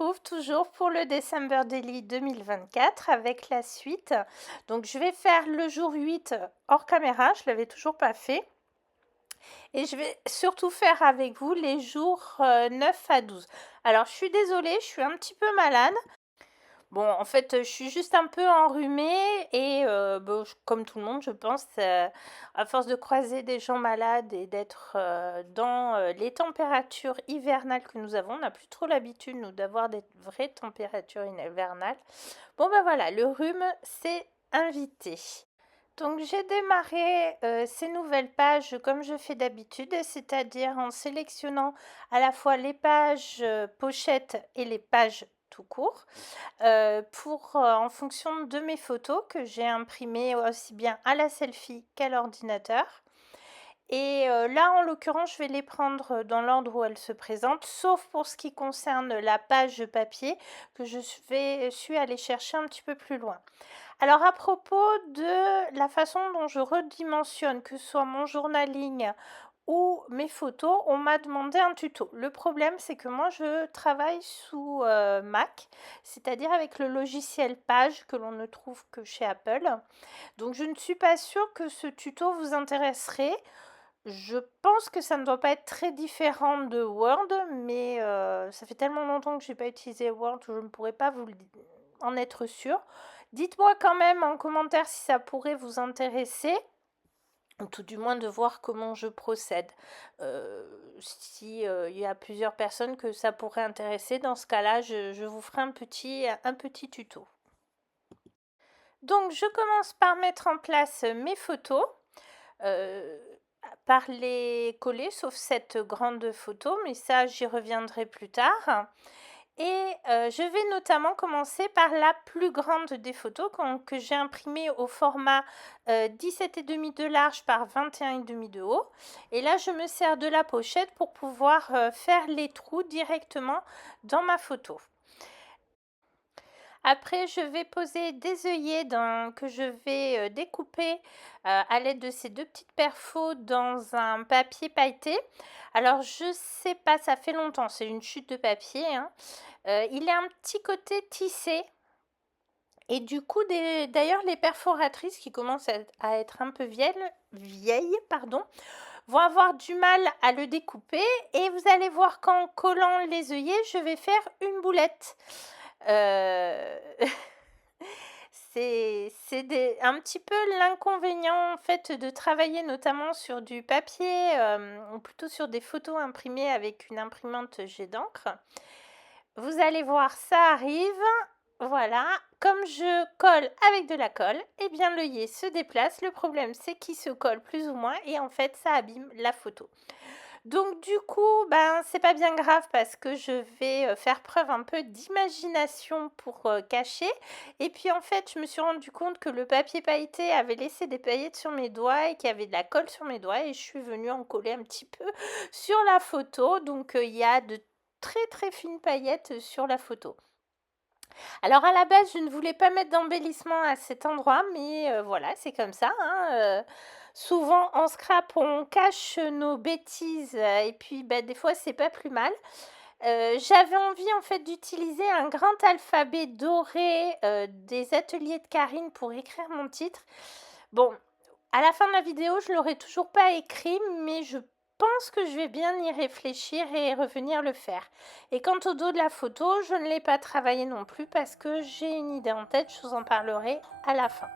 retrouve toujours pour le December Daily 2024 avec la suite. Donc je vais faire le jour 8 hors caméra, je ne l'avais toujours pas fait. Et je vais surtout faire avec vous les jours 9 à 12. Alors je suis désolée, je suis un petit peu malade. Bon, en fait, je suis juste un peu enrhumée et comme tout le monde, je pense, à force de croiser des gens malades et d'être dans les températures hivernales que nous avons, on n'a plus trop l'habitude, nous, d'avoir des vraies températures hivernales. Bon, ben voilà, le rhume s'est invité. Donc j'ai démarré ces nouvelles pages comme je fais d'habitude, c'est-à-dire en sélectionnant à la fois les pages pochettes et les pages tout court, en fonction de mes photos que j'ai imprimées aussi bien à la selfie qu'à l'ordinateur. Et là, en l'occurrence, je vais les prendre dans l'ordre où elles se présentent, sauf pour ce qui concerne la page papier que je suis allée chercher un petit peu plus loin. Alors, à propos de la façon dont je redimensionne, que ce soit mon journaling ou mes photos, on m'a demandé un tuto. Le problème, c'est que moi, je travaille sous Mac, c'est-à-dire avec le logiciel Page que l'on ne trouve que chez Apple. Donc, je ne suis pas sûre que ce tuto vous intéresserait. Je pense que ça ne doit pas être très différent de Word, mais ça fait tellement longtemps que je n'ai pas utilisé Word que je ne pourrais pas en être sûre. Dites-moi quand même en commentaire si ça pourrait vous intéresser, ou tout du moins de voir comment je procède. Si il y a plusieurs personnes que ça pourrait intéresser, dans ce cas-là, je vous ferai un petit tuto. Donc, je commence par mettre en place mes photos. Par les coller, sauf cette grande photo, mais ça j'y reviendrai plus tard. Et je vais notamment commencer par la plus grande des photos que j'ai imprimée au format 17,5 de large par 21,5 de haut. Et là, je me sers de la pochette pour pouvoir faire les trous directement dans ma photo. Après, je vais poser des œillets que je vais découper à l'aide de ces deux petites perfos dans un papier pailleté. Alors, je sais pas, ça fait longtemps, c'est une chute de papier. Hein. Il est un petit côté tissé. Et du coup, d'ailleurs, les perforatrices qui commencent à être un peu vieilles, vont avoir du mal à le découper. Et vous allez voir qu'en collant les œillets, je vais faire une boulette. C'est un petit peu l'inconvénient en fait de travailler notamment sur du papier ou plutôt sur des photos imprimées avec une imprimante jet d'encre. Vous allez voir, ça arrive. Voilà, comme je colle avec de la colle, eh bien l'œillet se déplace. Le problème, c'est qu'il se colle plus ou moins et en fait, ça abîme la photo. Donc du coup, c'est pas bien grave parce que je vais faire preuve un peu d'imagination pour cacher. Et puis en fait, je me suis rendu compte que le papier pailleté avait laissé des paillettes sur mes doigts et qu'il y avait de la colle sur mes doigts. Et je suis venue en coller un petit peu sur la photo. Donc il y a de très très fines paillettes sur la photo. Alors à la base, je ne voulais pas mettre d'embellissement à cet endroit, mais voilà, c'est comme ça. Hein, souvent en scrap, on cache nos bêtises et puis des fois, c'est pas plus mal. J'avais envie en fait d'utiliser un grand alphabet doré des ateliers de Karine pour écrire mon titre. Bon, à la fin de la vidéo, je l'aurais toujours pas écrit, mais je pense que je vais bien y réfléchir et revenir le faire. Et quant au dos de la photo, je ne l'ai pas travaillé non plus parce que j'ai une idée en tête, je vous en parlerai à la fin.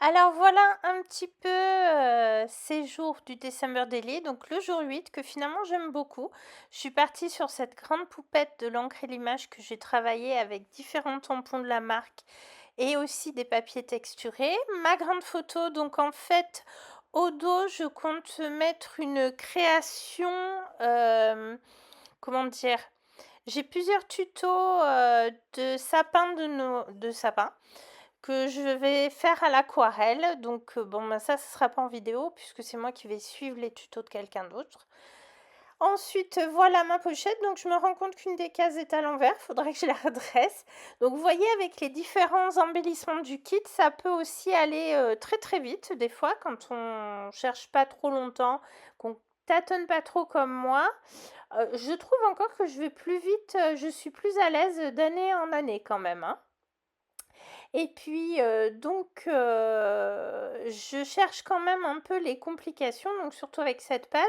Alors voilà un petit peu ces jours du December Daily, donc le jour 8 que finalement j'aime beaucoup. Je suis partie sur cette grande poupette de l'encre et l'image que j'ai travaillé avec différents tampons de la marque et aussi des papiers texturés. Ma grande photo, donc en fait au dos je compte mettre une création, comment dire, j'ai plusieurs tutos de sapin de sapin que je vais faire à l'aquarelle. Donc bon, ben ça, ce sera pas en vidéo puisque c'est moi qui vais suivre les tutos de quelqu'un d'autre. Ensuite, voilà ma pochette. Donc je me rends compte qu'une des cases est à l'envers. Faudrait que je la redresse. Donc vous voyez, avec les différents embellissements du kit, ça peut aussi aller très très vite des fois quand on cherche pas trop longtemps, qu'on tâtonne pas trop comme moi. Je trouve encore que je vais plus vite, je suis plus à l'aise d'année en année quand même, hein. Et puis, je cherche quand même un peu les complications, donc surtout avec cette page.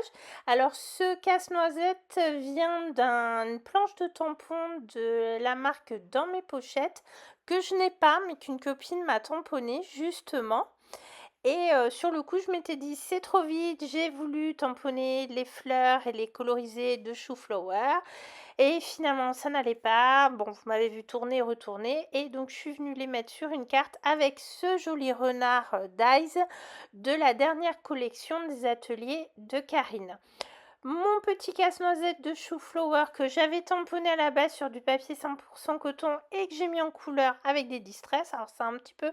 Alors ce casse-noisette vient d'une planche de tampon de la marque Dans mes pochettes, que je n'ai pas, mais qu'une copine m'a tamponné justement. Et sur le coup, je m'étais dit: «C'est trop vite». J'ai voulu tamponner les fleurs et les coloriser de chou flower et finalement ça n'allait pas. Bon, vous m'avez vu tourner, retourner et donc je suis venue les mettre sur une carte avec ce joli renard d'Eyes de la dernière collection des ateliers de Karine. Mon petit casse-noisette de chou flower que j'avais tamponné à la base sur du papier 100% coton et que j'ai mis en couleur avec des distress. Alors c'est un petit peu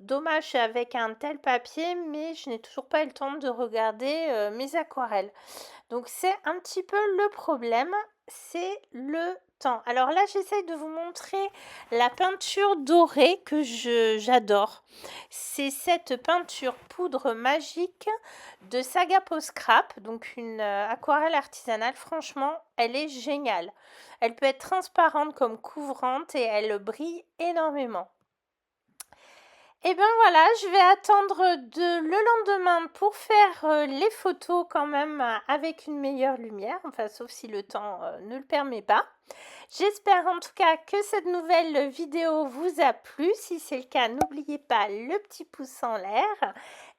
dommage avec un tel papier, mais je n'ai toujours pas eu le temps de regarder mes aquarelles. Donc c'est un petit peu le problème, c'est le temps. Alors là, j'essaye de vous montrer la peinture dorée que j'adore. C'est cette peinture poudre magique de Saga Post Scrap, donc une aquarelle artisanale. Franchement, elle est géniale. Elle peut être transparente comme couvrante et elle brille énormément. Et ben voilà, je vais attendre le lendemain pour faire les photos quand même avec une meilleure lumière, enfin sauf si le temps ne le permet pas. J'espère en tout cas que cette nouvelle vidéo vous a plu. Si c'est le cas, n'oubliez pas le petit pouce en l'air.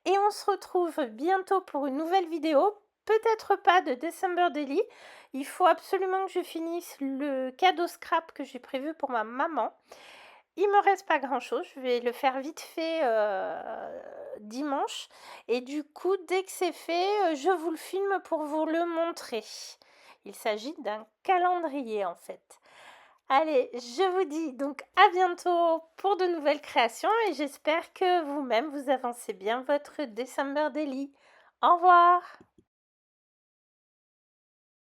Et on se retrouve bientôt pour une nouvelle vidéo. Peut-être pas de December Daily. Il faut absolument que je finisse le cadeau scrap que j'ai prévu pour ma maman. Il me reste pas grand chose, je vais le faire vite fait dimanche et du coup dès que c'est fait, je vous le filme pour vous le montrer. Il s'agit d'un calendrier en fait. Allez, je vous dis donc à bientôt pour de nouvelles créations et j'espère que vous-même vous avancez bien votre December Daily. Au revoir!